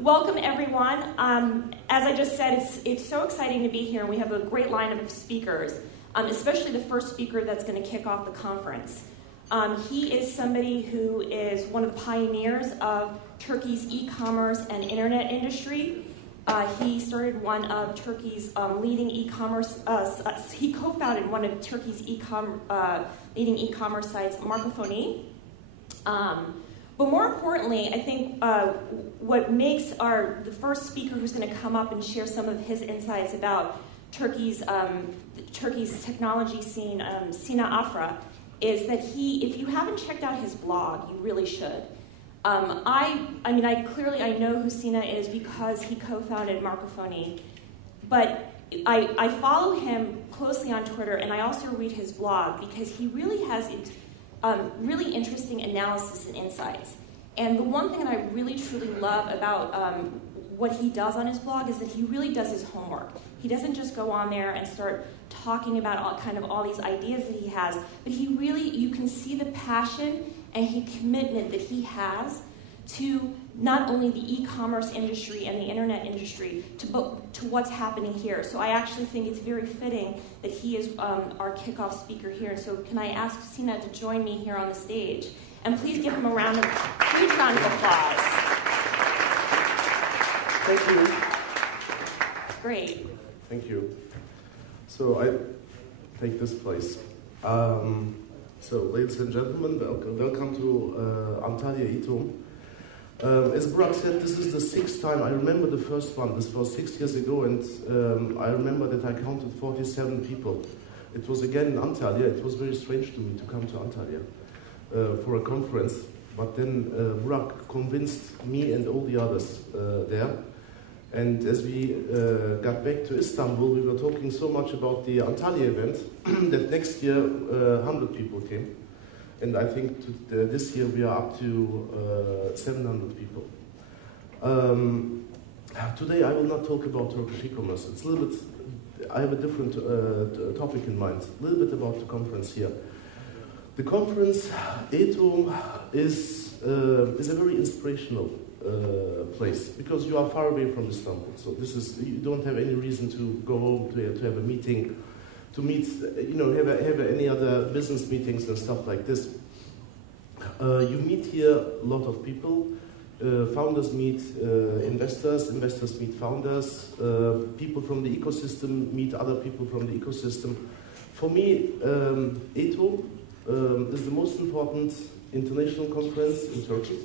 Welcome, everyone. As I just said, it's so exciting to be here. We have a great lineup of speakers, especially the first speaker that's going to kick off the conference. He is somebody who is one of the pioneers of Turkey's e-commerce and internet industry. He started one of Turkey's leading e-commerce, he co-founded one of Turkey's leading e-commerce sites, Markafoni. But more importantly, I think what makes the first speaker who's going to come up and share some of his insights about Turkey's technology scene, Sina Afra, is that if you haven't checked out his blog, you really should. I know who Sina is because he co-founded Markafoni, but I follow him closely on Twitter, and I also read his blog because he really has really interesting analysis and insights. And the one thing that I really truly love about what he does on his blog is that he really does his homework. He doesn't just go on there and start talking about all these ideas that he has, but you can see the passion and the commitment that he has to not only the e-commerce industry and the internet industry, to what's happening here. So I actually think it's very fitting that he is our kickoff speaker here. So can I ask Sina to join me here on the stage? And please give him a huge round of applause. Thank you. Great. Thank you. So I take this place. So ladies and gentlemen, welcome to Antalya e-Tom. As Burak said, this is the 6th time. I remember the first one. This was 6 years ago, and I remember that I counted 47 people. It was again in Antalya. It was very strange to me to come to Antalya for a conference. But then Burak convinced me and all the others there. And as we got back to Istanbul, we were talking so much about the Antalya event that next year 100 people came. And I think this year we are up to 700 people. Today I will not talk about Turkish e-commerce. It's a little bit, I have a different topic in mind. A little bit about the conference here. The conference, e-Tom, is a very inspirational place because you are far away from Istanbul. So you don't have any reason to go home to have a meeting, to meet, have any other business meetings and stuff like this. You meet here a lot of people. Founders meet investors, investors meet founders. People from the ecosystem meet other people from the ecosystem. For me, e-Tom is the most important international conference in Turkey.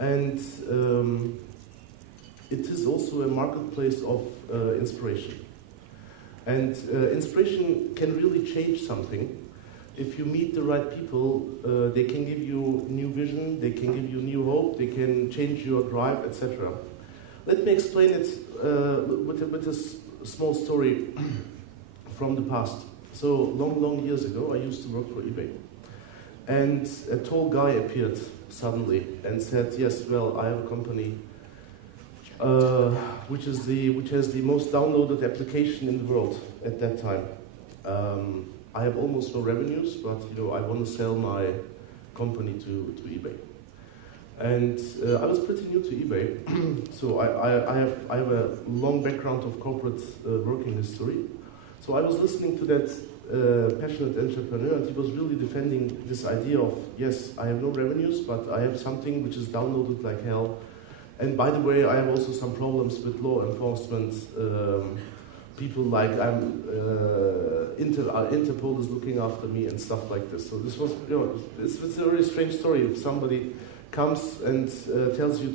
And it is also a marketplace of inspiration. And inspiration can really change something. If you meet the right people, they can give you new vision, they can give you new hope, they can change your drive, etc. Let me explain it with a small story from the past. So long years ago, I used to work for eBay. And a tall guy appeared suddenly and said, yes, well, I have a company which has the most downloaded application in the world at that time. I have almost no revenues, but I want to sell my company to eBay. And I was pretty new to eBay, so I have a long background of corporate working history. So I was listening to that passionate entrepreneur, and he was really defending this idea of, yes, I have no revenues, but I have something which is downloaded like hell. And by the way, I have also some problems with law enforcement. People like Interpol is looking after me and stuff like this. So this was, it's a very strange story. If somebody comes and tells you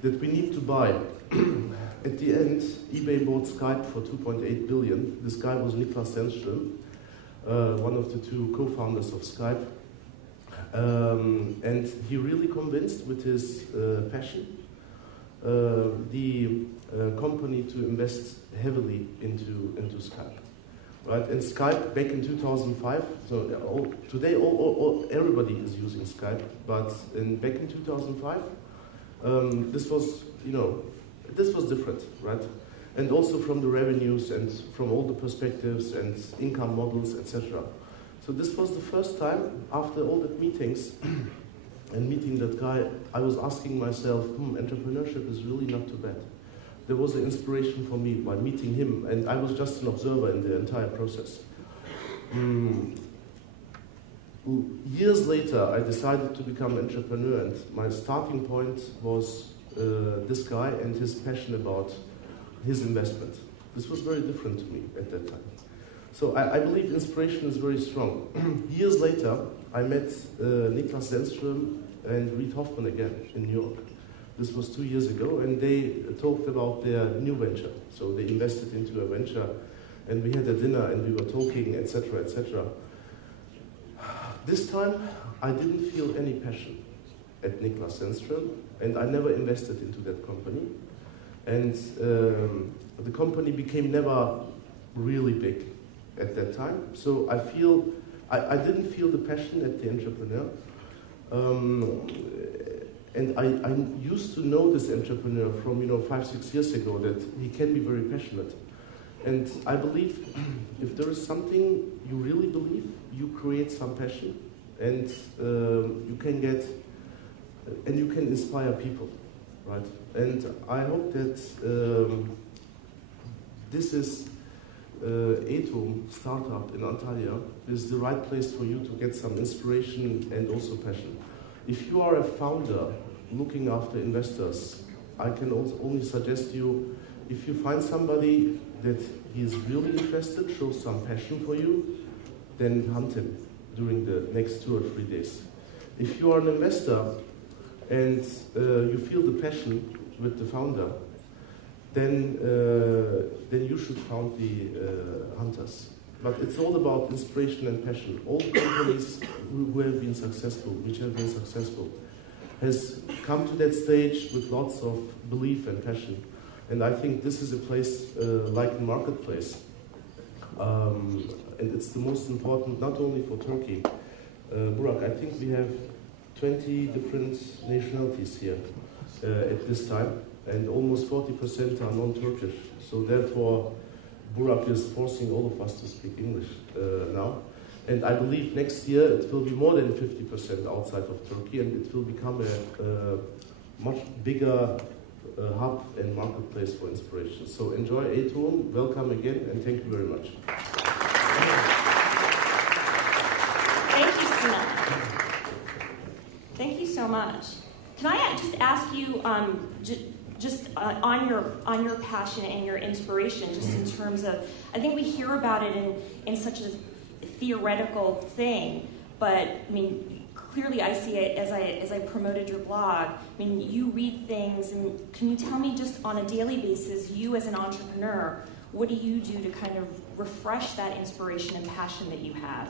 that we need to buy. At the end, eBay bought Skype for 2.8 billion. This guy was Niklas Zennström, one of the two co-founders of Skype. And he really convinced with his passion the company to invest heavily into Skype. Right? And Skype back in 2005, so today everybody is using Skype, but back in 2005, this was different, right? and also from the revenues and from all the perspectives and income models, etc. So this was the first time after all the meetings and meeting that guy, I was asking myself, entrepreneurship is really not too bad. There was an inspiration for me by meeting him, and I was just an observer in the entire process. Years later, I decided to become an entrepreneur, and my starting point was this guy and his passion about his investment. This was very different to me at that time. So I believe inspiration is very strong. Years later, I met Niklas Zennström and Reid Hoffman again in New York. This was 2 years ago, and they talked about their new venture. So they invested into a venture, and we had a dinner, and we were talking, etc., etc. This time, I didn't feel any passion at Niklas Zennström, and I never invested into that company. And the company became never really big at that time. So I didn't feel the passion at the entrepreneur. And I used to know this entrepreneur from 5-6 years ago, that he can be very passionate. And I believe if there is something you really believe, you create some passion, and you can get, and you can inspire people, right? And I hope that this is Atom startup in Antalya is the right place for you to get some inspiration and also passion. If you are a founder looking after investors, I can also only suggest you, if you find somebody that he is really interested, shows some passion for you, then hunt him during the next 2 or 3 days. If you are an investor and you feel the passion with the founder, then you should found the hunters. But it's all about inspiration and passion. All companies who have been successful, which have been successful, has come to that stage with lots of belief and passion. And I think this is a place like a marketplace. And it's the most important, not only for Turkey. Burak, I think we have 20 different nationalities here at this time, and almost 40% are non-Turkish. So therefore, Burak is forcing all of us to speak English now. And I believe next year it will be more than 50% outside of Turkey, and it will become a much bigger hub and marketplace for inspiration. So enjoy Atom, welcome again, and thank you very much. Thank you, Sina. Thank you so much. Can I just ask you, on your passion and your inspiration, just in terms of, I think we hear about it in such a theoretical thing, but I mean, clearly I see it as I promoted your blog. I mean, you read things, and can you tell me just on a daily basis, you as an entrepreneur, what do you do to kind of refresh that inspiration and passion that you have?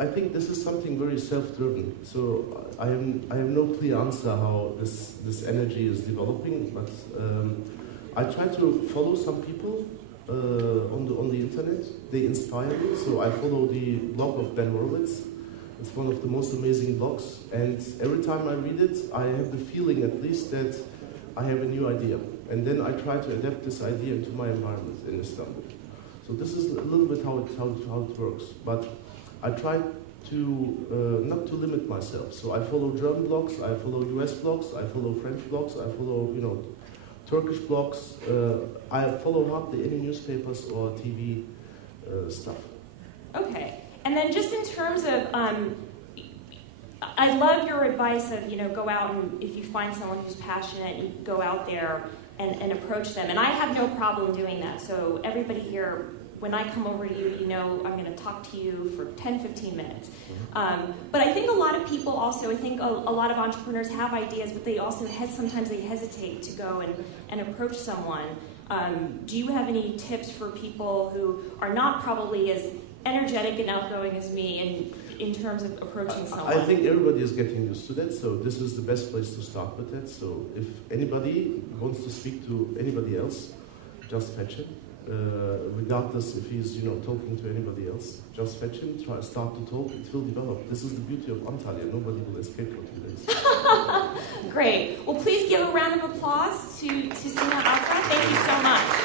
I think this is something very self-driven. So I have no clear answer how this energy is developing, but I try to follow some people on the internet. They inspire me. So I follow the blog of Ben Horowitz. It's one of the most amazing blogs, and every time I read it, I have the feeling at least that I have a new idea, and then I try to adapt this idea into my environment in Istanbul. So this is a little bit how it works, but I try to not to limit myself. So I follow German blogs, I follow US blogs, I follow French blogs, I follow Turkish blogs. I follow hardly any newspapers or TV stuff. Okay, and then just in terms of, I love your advice of go out, and if you find someone who's passionate, you go out there and approach them. And I have no problem doing that. So everybody here, when I come over to you, I'm going to talk to you for 10, 15 minutes. But I think a lot of people also, I think a lot of entrepreneurs have ideas, but they also sometimes they hesitate to go and approach someone. Do you have any tips for people who are not probably as energetic and outgoing as me in terms of approaching someone? I think everybody is getting used to that, so this is the best place to start with that. So if anybody wants to speak to anybody else, just fetch him regardless if he's talking to anybody else. Just fetch him, start to talk, it will develop. This is the beauty of Antalya. Nobody will escape for 2 days. Great. Well, please give a round of applause to Sina and Afra. Thank you so much.